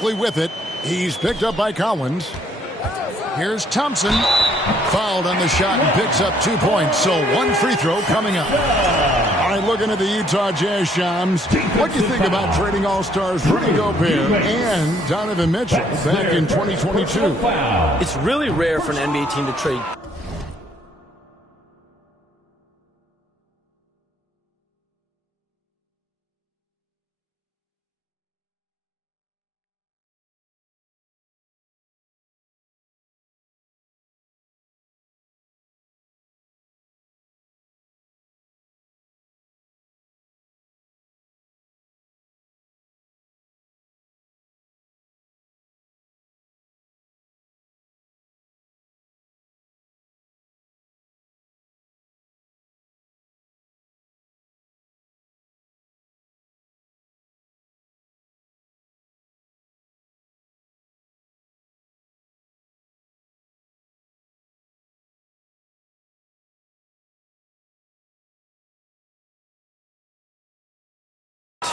With it, he's picked up by Collins. Here's Thompson, fouled on the shot and picks up 2 points. So one free throw coming up. All right, looking at the Utah Jazz, Shams. What do you think about trading All-Stars Rudy Gobert and Donovan Mitchell back in 2022? It's really rare for an NBA team to trade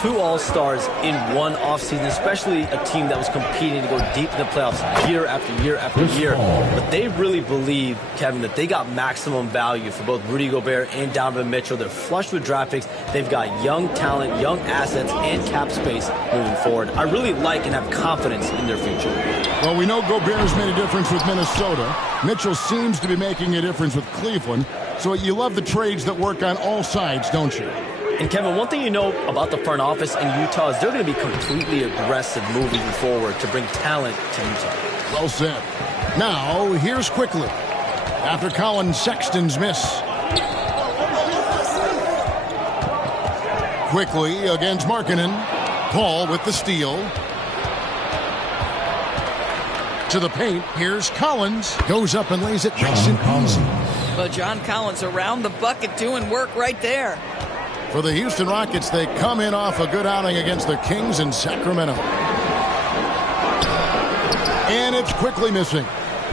two All-Stars in one offseason, especially a team that was competing to go deep in the playoffs year after year after year. But they really believe, Kevin, that they got maximum value for both Rudy Gobert and Donovan Mitchell. They're flush with draft picks. They've got young talent, young assets, and cap space moving forward. I really like and have confidence in their future. Well, we know Gobert's made a difference with Minnesota. Mitchell seems to be making a difference with Cleveland. So you love the trades that work on all sides, don't you? And Kevin, one thing you know about the front office in Utah is they're going to be completely aggressive moving forward to bring talent to Utah. Well said. Now, here's Quickly. After Colin Sexton's miss. Quickly against Markkanen. Paul with the steal. To the paint. Here's Collins. Goes up and lays it nice and easy. Well, John Collins around the bucket doing work right there. For the Houston Rockets, they come in off a good outing against the Kings in Sacramento. And it's Quickly missing.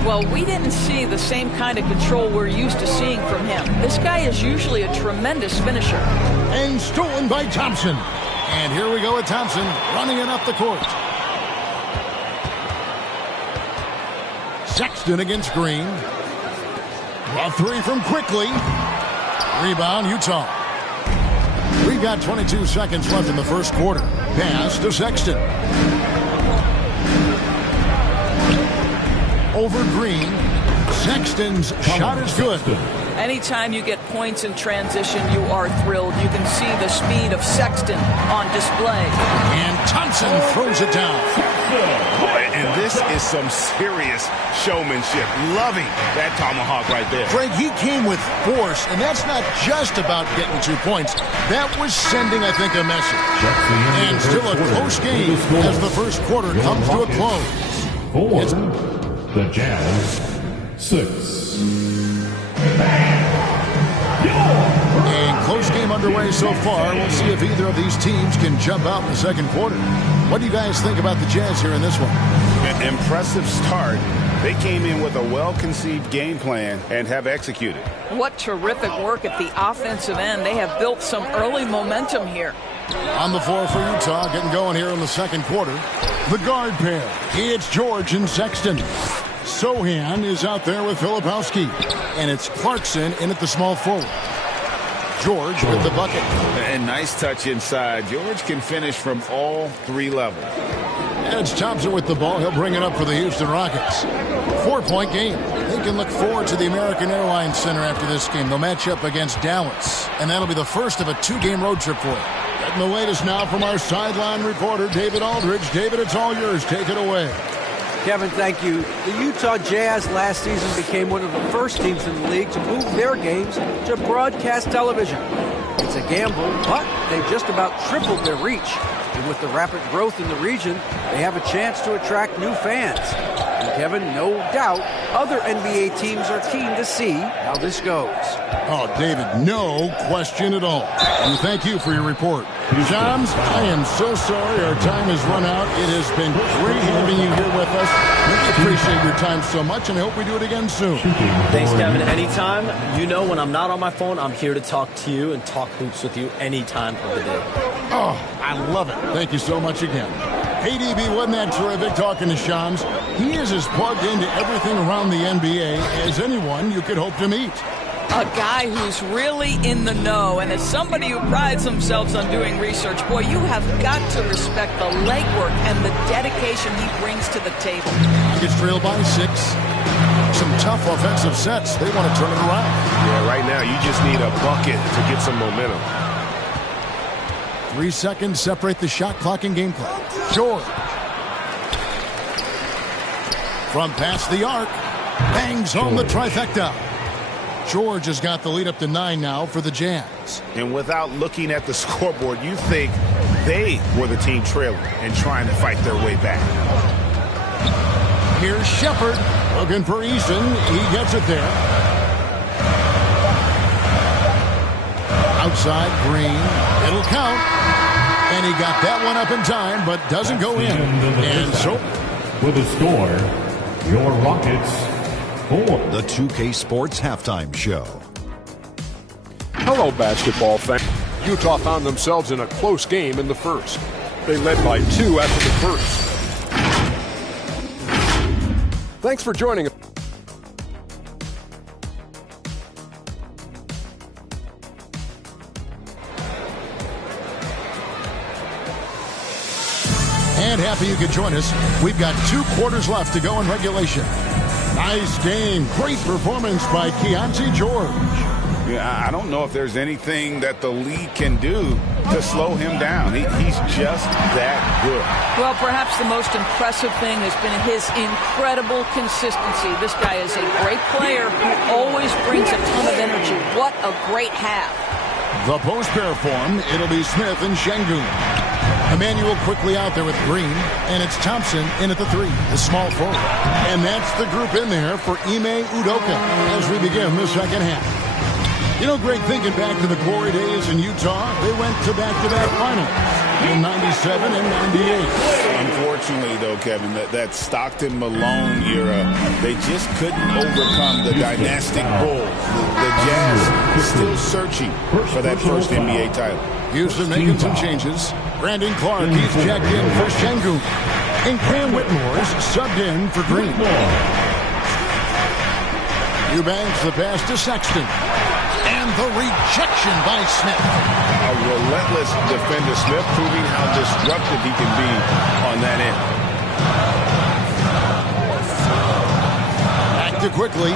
Well, we didn't see the same kind of control we're used to seeing from him. This guy is usually a tremendous finisher. And stolen by Thompson. And here we go with Thompson running it up the court. Sexton against Green. A three from Quickly. Rebound, Utah. We've got 22 seconds left in the first quarter. Pass to Sexton. Over Green. Sexton's shot is good. Anytime you get points in transition, you are thrilled. You can see the speed of Sexton on display. And Thompson throws it down. And this is some serious showmanship. Loving that tomahawk right there. Greg, he came with force, and that's not just about getting 2 points. That was sending, I think, a message. And still a close game as the first quarter comes to a close. The Jazz 6. And close game underway so far. We'll see if either of these teams can jump out in the second quarter. What do you guys think about the Jazz here in this one? An impressive start. They came in with a well-conceived game plan and have executed. What terrific work at the offensive end. They have built some early momentum here. On the floor for Utah, getting going here in the second quarter. The guard pair. It's George and Sexton. Sohan is out there with Filipowski. And it's Clarkson in at the small forward. George with the bucket. And nice touch inside. George can finish from all three levels. And it's Thompson with the ball. He'll bring it up for the Houston Rockets. 4-point game. They can look forward to the American Airlines Center after this game. They'll match up against Dallas. And that'll be the first of a 2-game road trip for them. Getting the latest now from our sideline reporter, David Aldridge. David, it's all yours. Take it away. Kevin, thank you. The Utah Jazz last season became one of the first teams in the league to move their games to broadcast television. It's a gamble, but they've just about tripled their reach. And with the rapid growth in the region, they have a chance to attract new fans. And Kevin, no doubt, other NBA teams are keen to see how this goes. Oh, David, no question at all. And thank you for your report. Shams, I am so sorry our time has run out. It has been great having you here with us. We appreciate your time so much, and I hope we do it again soon. Thanks, Kevin. Anytime. You know, when I'm not on my phone, I'm here to talk to you and talk hoops with you any time of the day. Oh, I love it. Thank you so much again. Hey, DB, wasn't that terrific talking to Shams? He is as plugged into everything around the NBA as anyone you could hope to meet. A guy who's really in the know, and as somebody who prides themselves on doing research, boy, you have got to respect the legwork and the dedication he brings to the table. Gets trailed by 6. Some tough offensive sets. They want to turn it around. Yeah, right now you just need a bucket to get some momentum. 3 seconds separate the shot clock and game clock. George. From past the arc. Bangs home the trifecta. George has got the lead up to 9 now for the Jazz. And without looking at the scoreboard, you think they were the team trailing and trying to fight their way back. Here's Shepard looking for Eason. He gets it there. Outside Green. It'll count. And he got that one up in time, but doesn't go in. And so, with a score, your Rockets 4. The 2K Sports Halftime Show. Hello, basketball fans. Utah found themselves in a close game in the first. They led by 2 after the first. Thanks for joining us. And happy you could join us. We've got 2 quarters left to go in regulation. Nice game. Great performance by Keontae George. Yeah, I don't know if there's anything that the league can do to slow him down. He's just that good. Well, perhaps the most impressive thing has been his incredible consistency. This guy is a great player who always brings a ton of energy. What a great half. The post pair form, it'll be Smith and Şengün. Emmanuel quickly out there with Green, and it's Thompson in at the 3, the small forward. And that's the group in there for Ime Udoka as we begin the second half. You know, Greg, thinking back to the glory days in Utah, they went to back-to-back finals in 97 and 98. Unfortunately, though, Kevin, that Stockton-Malone era, they just couldn't overcome the dynastic Bulls. The Jazz still searching for that first NBA title. Houston making some changes. Brandon Clark, he's checked in for Şengün. And Cam Whitmore's subbed in for Green. Eubanks the pass to Sexton. And the rejection by Smith. A relentless defender, Smith, proving how disruptive he can be on that end. Back to quickly.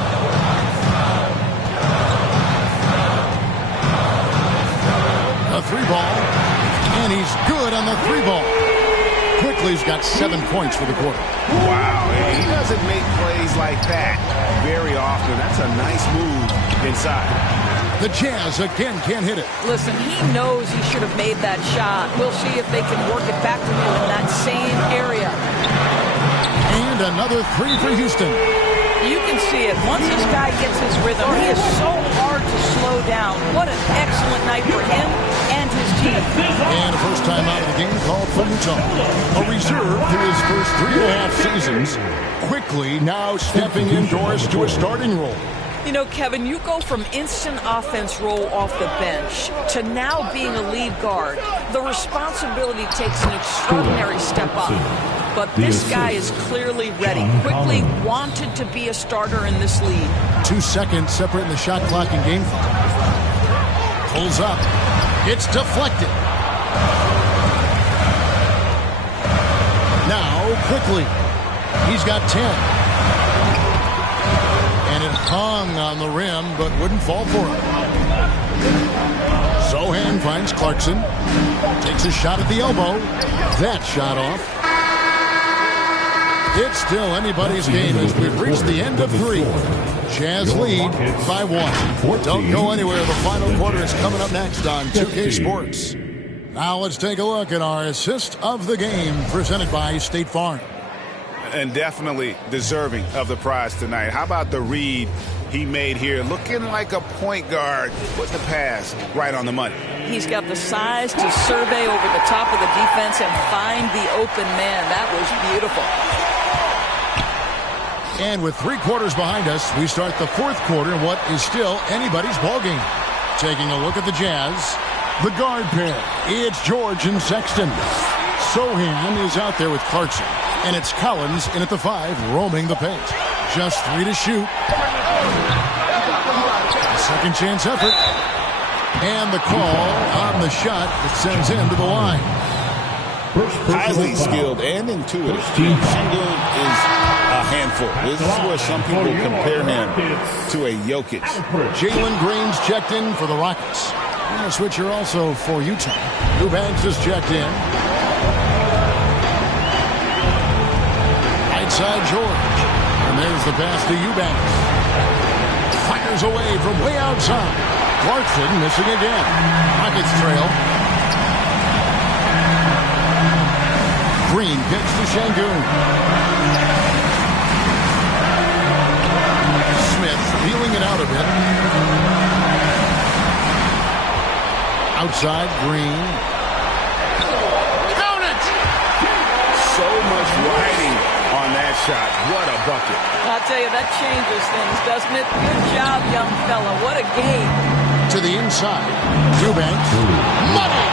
A 3-ball. And he's good on the 3-ball. Quickly's got 7 points for the quarter. Wow, he doesn't make plays like that very often. That's a nice move inside. The Jazz again can't hit it. Listen, he knows he should have made that shot. We'll see if they can work it back to him in that same area. And another 3 for Houston. You can see it. Once this guy gets his rhythm, he is so hard to slow down. What an excellent night for him and his team. And a first time out of the game called for Utah. A reserve to his first 3.5 seasons. Quickly now stepping indoors to a starting role. You know, Kevin, you go from instant offense role off the bench to now being a lead guard. The responsibility takes an extraordinary step up. But this guy is clearly ready. Quickly wanted to be a starter in this league. 2 seconds separating the shot clock and game clock. Pulls up. It's deflected. Now, quickly. He's got 10. And it hung on the rim, but wouldn't fall for him. Sochan finds Clarkson. Takes a shot at the elbow. That shot off. It's still anybody's game as we've reached the end of 3. Jazz lead by 1. Don't go anywhere. The final quarter is coming up next on 2K Sports. Now let's take a look at our assist of the game presented by State Farm. And definitely deserving of the prize tonight. How about the read he made here? Looking like a point guard. Put the pass right on the money. He's got the size to survey over the top of the defense and find the open man. That was beautiful. And with 3 quarters behind us, we start the 4th quarter in what is still anybody's ballgame. Taking a look at the Jazz, the guard pair. It's George and Sexton. Sohan is out there with Clarkson. And it's Collins in at the 5, roaming the paint. Just 3 to shoot. A second chance effort. And the call on the shot that sends him to the line. Highly skilled and intuitive. Sengun is a handful. This is where some people compare him to a Jokic. Jalen Green's checked in for the Rockets. And a switcher also for Utah. Eubanks is checked in. Right side George. And there's the pass to Eubanks. Fires away from way outside. Clarkson missing again. Rockets trail. Green pitch to Sengun. Smith feeling it out a bit. Outside, Green. Count it! So much riding on that shot. What a bucket. I'll tell you, that changes things, doesn't it? Good job, young fella. What a game. To the inside. Eubanks. Money!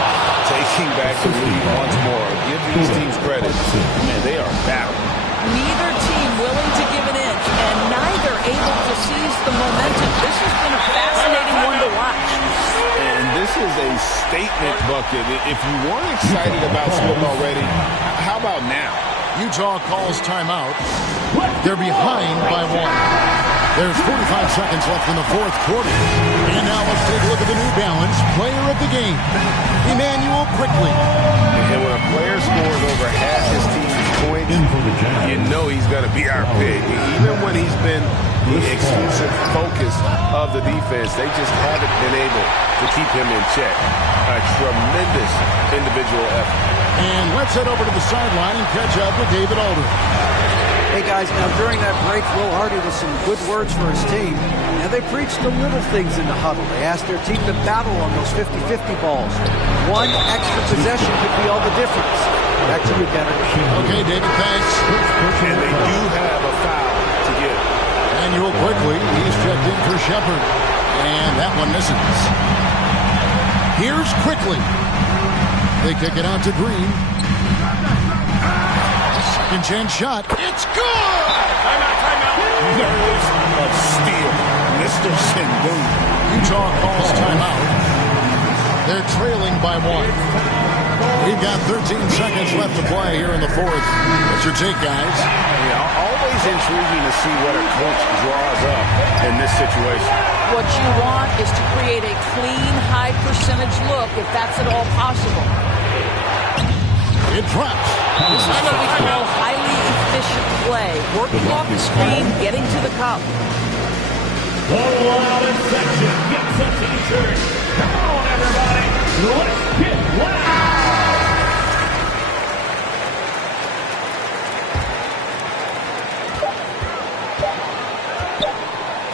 Taking back the lead once more. Give these teams credit. Man, they are battling. Neither team willing to give an inch, and neither able to seize the momentum. This has been a fascinating one to watch. And this is a statement bucket. If you weren't excited about Smith already, how about now? Utah calls timeout. They're behind by 1. There's 45 seconds left in the fourth quarter. And now let's take a look at the New Balance player of the game, Immanuel Quickley. And when a player scores over half his team's points, you know he's going to be our pick. Even when he's been the exclusive focus of the defense, they just haven't been able to keep him in check. A tremendous individual effort. And let's head over to the sideline and catch up with David Aldridge. Hey, guys, now during that break, Will Hardy with some good words for his team. Now, they preached the little things in the huddle. They asked their team to battle on those 50-50 balls. One extra possession could be all the difference. Back to you, Kevin. Okay, David, thanks. And they do have a foul to give. Immanuel Quickley, he's checked in for Shepard. And that one misses. Here's Quickley. They kick it out to Green. Second chance shot. It's good! Timeout. Nerves of steel. Mr. Sengun. Utah calls timeout. They're trailing by 1. We've got 13 seconds left to play here in the fourth. What's your take, guys? Yeah, always intriguing to see what a coach draws up in this situation. What you want is to create a clean, high-percentage look, if that's at all possible. It drops. This is what we call highly efficient play. Working off the screen, getting to the cup. The loudest section gets a t-shirt. Come on, everybody. Let's get loud.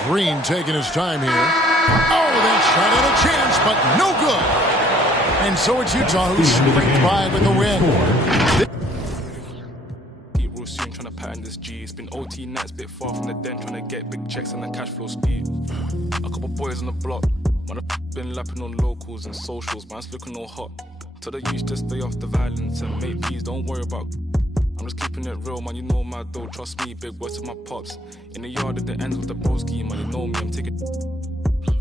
Green taking his time here. Oh, that shot had a chance, but no good. And so it's Utah who scraped by with the win. Real soon trying to pattern this G. It's been OT nights, bit far from the den, trying to get big checks and the cash flow speed. A couple boys on the block, man, I've been lapping on locals and socials, man's looking all hot. Tell the youth just stay off the violence and make peace, don't worry about. I'm just keeping it real, man, you know my dough, trust me, big words to my pops. In the yard at the ends with the broski, man, you know me, I'm taking.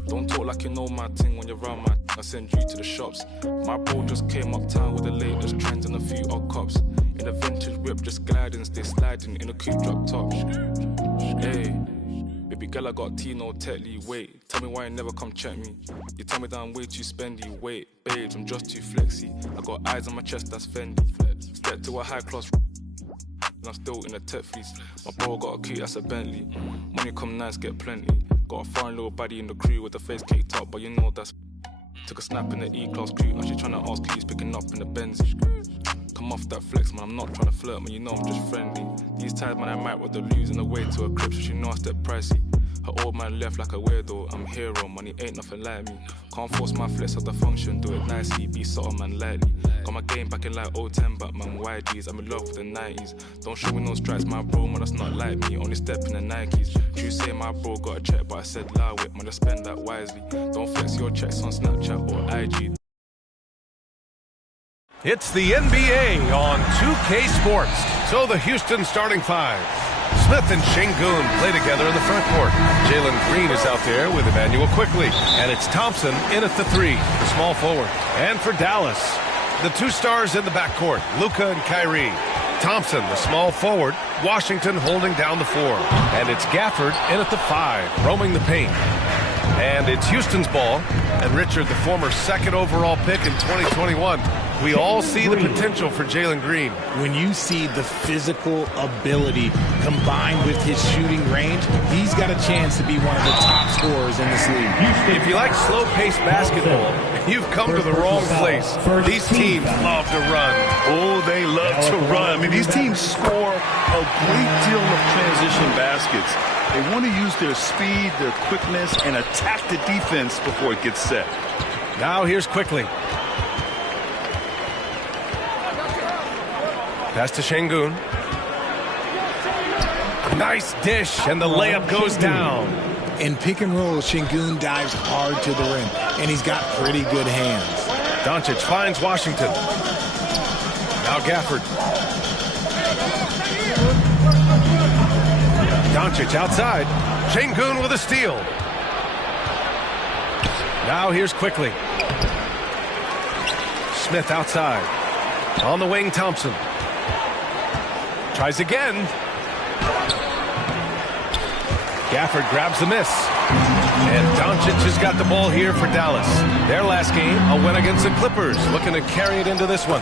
Don't talk like you know my thing when you're around my. I send you to the shops. My bro just came uptown with the latest trends and a few odd cops. In a vintage whip, just gliding, stay sliding in a coupe drop top. Hey, baby girl, I got Tino Tetley. Wait, tell me why you never come check me. You tell me that I'm way too spendy. Wait, babes, I'm just too flexy. I got eyes on my chest, that's Fendi. Step to a high class. And I'm still in the tech fleece. My bro got a coupe, that's a Bentley. Money come nice, get plenty. Got a foreign little baddie in the crew with the face caked up, but you know that's. Took a snap in the E-class crew, now she tryna ask who's picking up in the Benz. Come off that flex, man, I'm not tryna flirt, man, you know I'm just friendly. These times, man, I might rather lose in the way to a crib, so she know I step pricey. Her old man left like a weirdo, I'm a hero, money ain't nothing like me. Can't force my flex of the function, do it nicely, be subtle, man, lightly. Got my game back in like 010, but man, YDs, I'm in love with the 90s. Don't show me no stripes, my bro, man, that's not like me, only step in the Nikes. True say my bro got a check, but I said lie with, man, just spend that wisely. Don't flex your checks on Snapchat or IG. It's the NBA on 2K Sports. So the Houston starting five. Smith and Şengün play together in the front court. Jalen Green is out there with Emmanuel Quickley. And it's Thompson in at the three, the small forward. And for Dallas, the two stars in the backcourt, Luka and Kyrie. Thompson, the small forward. Washington holding down the four. And it's Gafford in at the five, roaming the paint. And it's Houston's ball. And Richard, the former second overall pick in 2021. We all see the potential for Jalen Green. When you see the physical ability combined with his shooting range, he's got a chance to be one of the top scorers in this league. If you like slow-paced basketball, you've come to the wrong place. These teams love to run. Oh, they love to run. I mean, these teams score a great deal of transition baskets. They want to use their speed, their quickness, and attack the defense before it gets set. Now here's Quickley. Pass to Şengün. Nice dish, and the layup goes down. In pick and roll, Şengün dives hard to the rim, and he's got pretty good hands. Doncic finds Washington. Now Gafford. Doncic outside. Şengün with a steal. Now here's Quickley. Smith outside. On the wing, Thompson. Tries again. Gafford grabs the miss. And Doncic has got the ball here for Dallas. Their last game, a win against the Clippers. Looking to carry it into this one.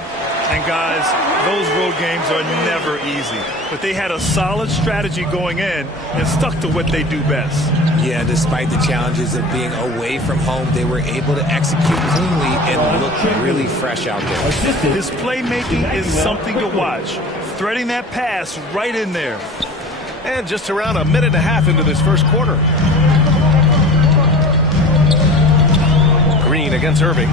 And guys, those road games are never easy. But they had a solid strategy going in and stuck to what they do best. Yeah, despite the challenges of being away from home, they were able to execute cleanly and look really fresh out there. His playmaking is something to watch. Threading that pass right in there. And just around a minute and a half into this first quarter. Green against Irving.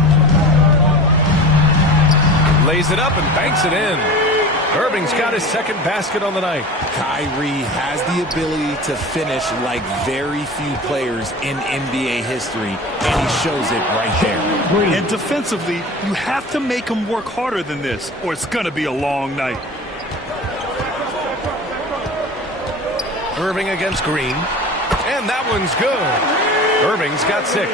Lays it up and banks it in. Irving's got his second basket on the night. Kyrie has the ability to finish like very few players in NBA history, and he shows it right there. And defensively, you have to make him work harder than this, or it's going to be a long night. Irving against Green. And that one's good. Irving's got 6.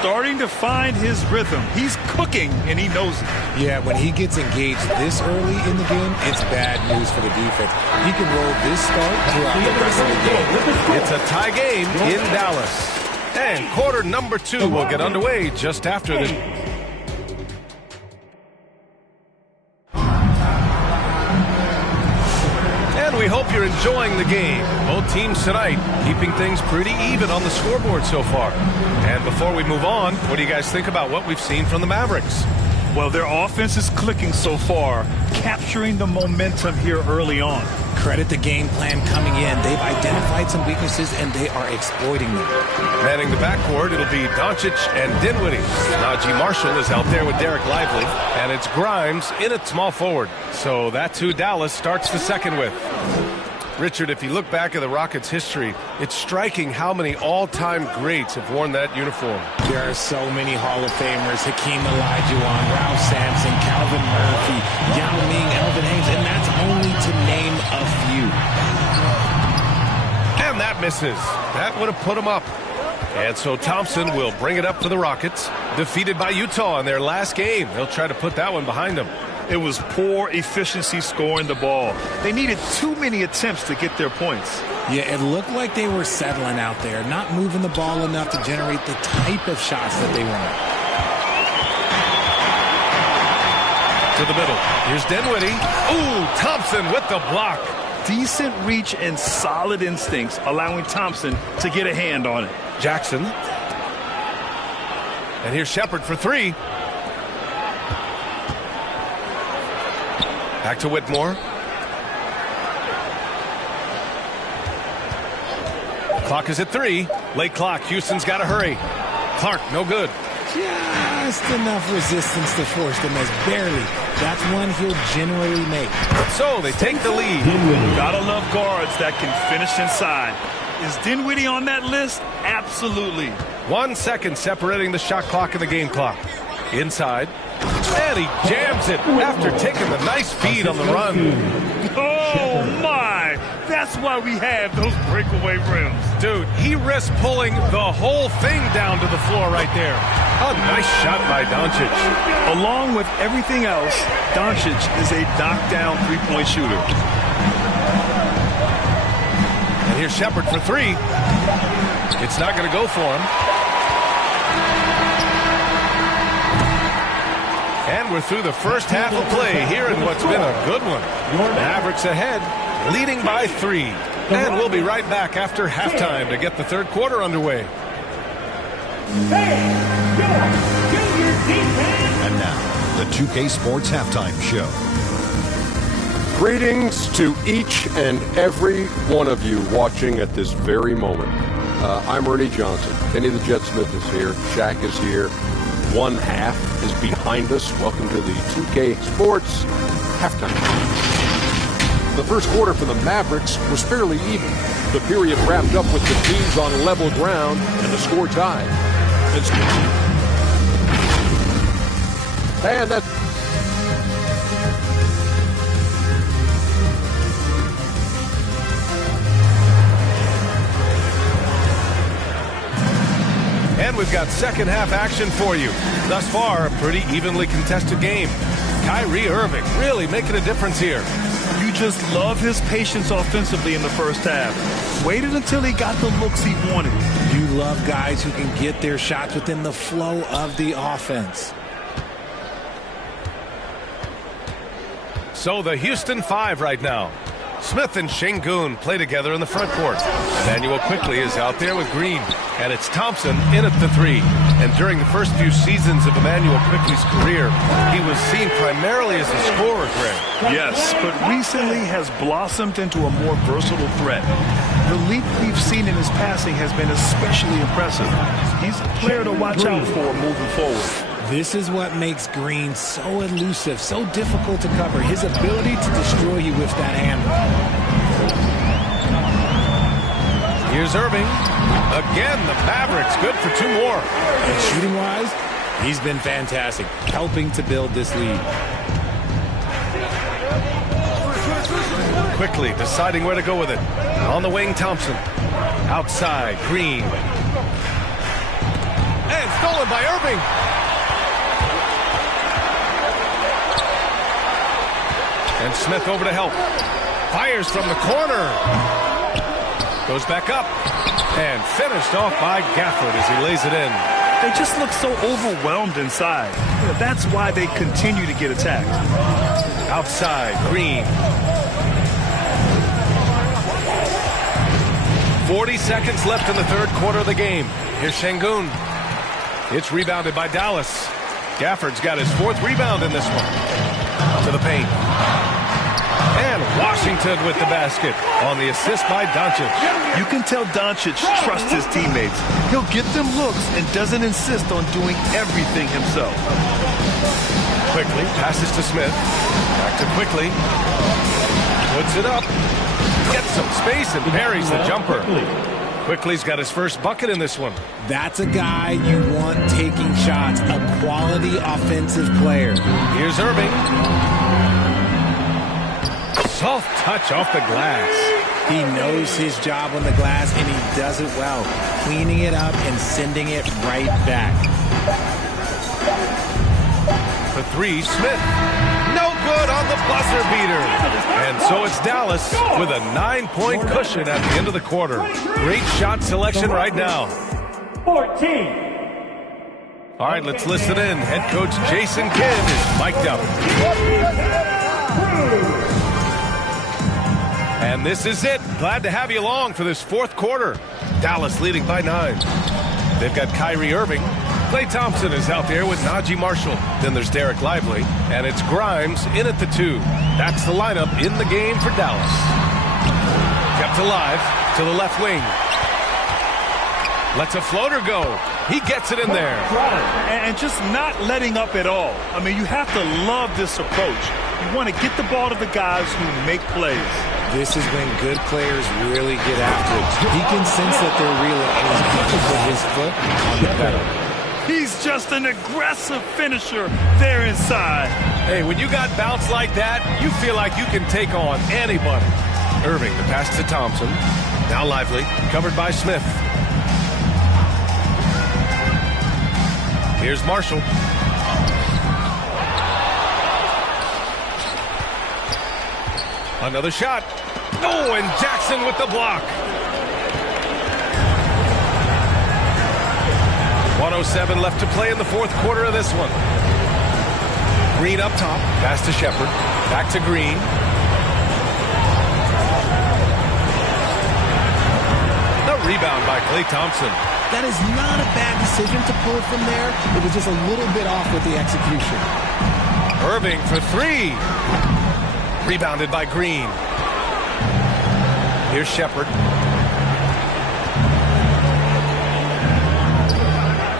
Starting to find his rhythm. He's cooking, and he knows it. Yeah, when he gets engaged this early in the game, it's bad news for the defense. He can roll this start throughout the rest of the game. It's a tie game in Dallas. And quarter number 2 will get underway just after this. We hope you're enjoying the game. Both teams tonight keeping things pretty even on the scoreboard so far. And before we move on, what do you guys think about what we've seen from the Mavericks? Well, their offense is clicking so far, capturing the momentum here early on. Credit the game plan coming in. They've identified some weaknesses, and they are exploiting them. Manning the backcourt, it'll be Doncic and Dinwiddie. Najee Marshall is out there with Derek Lively, and it's Grimes in at small forward. So that's who Dallas starts the second with. Richard, if you look back at the Rockets' history, it's striking how many all-time greats have worn that uniform. There are so many Hall of Famers: Hakeem Olajuwon, Ralph Sampson, Calvin Murphy, Yao Ming, Elvin Hayes, and that's only to name a few. And that misses. That would have put him up. And so Thompson will bring it up for the Rockets. Defeated by Utah in their last game. They'll try to put that one behind them. It was poor efficiency scoring the ball. They needed too many attempts to get their points. Yeah, it looked like they were settling out there, not moving the ball enough to generate the type of shots that they want. To the middle. Here's Dinwiddie. Ooh, Thompson with the block. Decent reach and solid instincts, allowing Thompson to get a hand on it. Jackson. And here's Shepard for 3. Back to Whitmore. Clock is at 3. Late clock. Houston's got to hurry. Clark, no good. Just enough resistance to force them as barely. That's one he'll generally make. So they take the lead. Gotta love guards that can finish inside. Is Dinwiddie on that list? Absolutely. 1 second separating the shot clock and the game clock. Inside. And he jams it after taking the nice feed on the run. Oh, my. That's why we have those breakaway rims. Dude, he risked pulling the whole thing down to the floor right there. A nice shot by Doncic. Along with everything else, Doncic is a knockdown three-point shooter. And here's Shepherd for three. It's not going to go for him. And we're through the first half of play here in what's been a good one. Mavericks ahead, leading by 3. And we'll be right back after halftime to get the third quarter underway. And now, the 2K Sports Halftime Show. Greetings to each and every one of you watching at this very moment. I'm Ernie Johnson. Kenny the Jet Smith is here. Shaq is here. One half is behind us. Welcome to the 2K Sports Halftime Show. The first quarter for the Mavericks was fairly even. The period wrapped up with the teams on level ground and the score tied. And that's... And we've got second half action for you. Thus far, a pretty evenly contested game. Kyrie Irving really making a difference here. You just love his patience offensively in the first half. Waited until he got the looks he wanted. You love guys who can get their shots within the flow of the offense. So the Houston 5 right now. Smith and Şengün play together in the front court. Emmanuel Quickley is out there with Green. And it's Thompson in at the 3. And during the first few seasons of Emmanuel Quickley's career, he was seen primarily as a scorer, Greg. Yes, but recently has blossomed into a more versatile threat. The leap we've seen in his passing has been especially impressive. He's a player to watch out for moving forward. This is what makes Green so elusive, so difficult to cover. His ability to destroy you with that handle. Here's Irving. Again, the Mavericks good for 2 more. And shooting-wise, he's been fantastic, helping to build this lead. Quickly deciding where to go with it. On the wing, Thompson. Outside, Green. And stolen by Irving. And Smith over to help. Fires from the corner. Goes back up. And finished off by Gafford as he lays it in. They just look so overwhelmed inside. That's why they continue to get attacked. Outside, Green. 40 seconds left in the third quarter of the game. Here's Şengün. It's rebounded by Dallas. Gafford's got his 4th rebound in this one. To the paint. And Washington with the basket on the assist by Doncic. You can tell Doncic trusts his teammates. He'll get them looks and doesn't insist on doing everything himself. Quickly passes to Smith. Back to Quickly. Puts it up. Gets some space and parries the jumper. Quickly's got his first bucket in this one. That's a guy you want taking shots, a quality offensive player. Here's Irving. Soft touch off the glass. He knows his job on the glass, and he does it well, cleaning it up and sending it right back. For 3, Smith. No good on the buzzer beater. And so it's Dallas with a 9-point cushion at the end of the quarter. Great shot selection right now. 14. All right, let's listen in. Head coach Jason Kidd is mic'd up. And this is it. Glad to have you along for this 4th quarter. Dallas leading by 9. They've got Kyrie Irving. Klay Thompson is out there with Najee Marshall. Then there's Derek Lively. And it's Grimes in at the 2. That's the lineup in the game for Dallas. Kept alive to the left wing. Lets a floater go. He gets it in there. And just not letting up at all. I mean, you have to love this approach. You want to get the ball to the guys who make plays. This is when good players really get after it. He can sense that they're reeling, and he's quick to put his foot on the pedal. He's just an aggressive finisher there inside. Hey, when you got bounce like that, you feel like you can take on anybody. Irving, the pass to Thompson. Now Lively, covered by Smith. Here's Marshall. Another shot. Oh, and Jackson with the block. 1:07 left to play in the fourth quarter of this one. Green up top. Pass to Shepard. Back to Green. A rebound by Klay Thompson. That is not a bad decision to pull from there. It was just a little bit off with the execution. Irving for three. Rebounded by Green. Here's Shepard.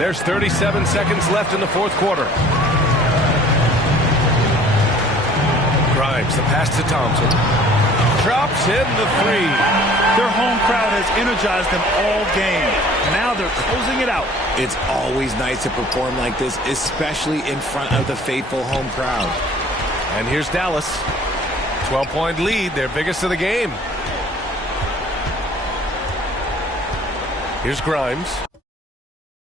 There's 37 seconds left in the fourth quarter. Grimes, the pass to Thompson. Drops in the three. Their home crowd has energized them all game. Now they're closing it out. It's always nice to perform like this, especially in front of the faithful home crowd. And here's Dallas. 12-point lead, their biggest of the game. Here's Grimes.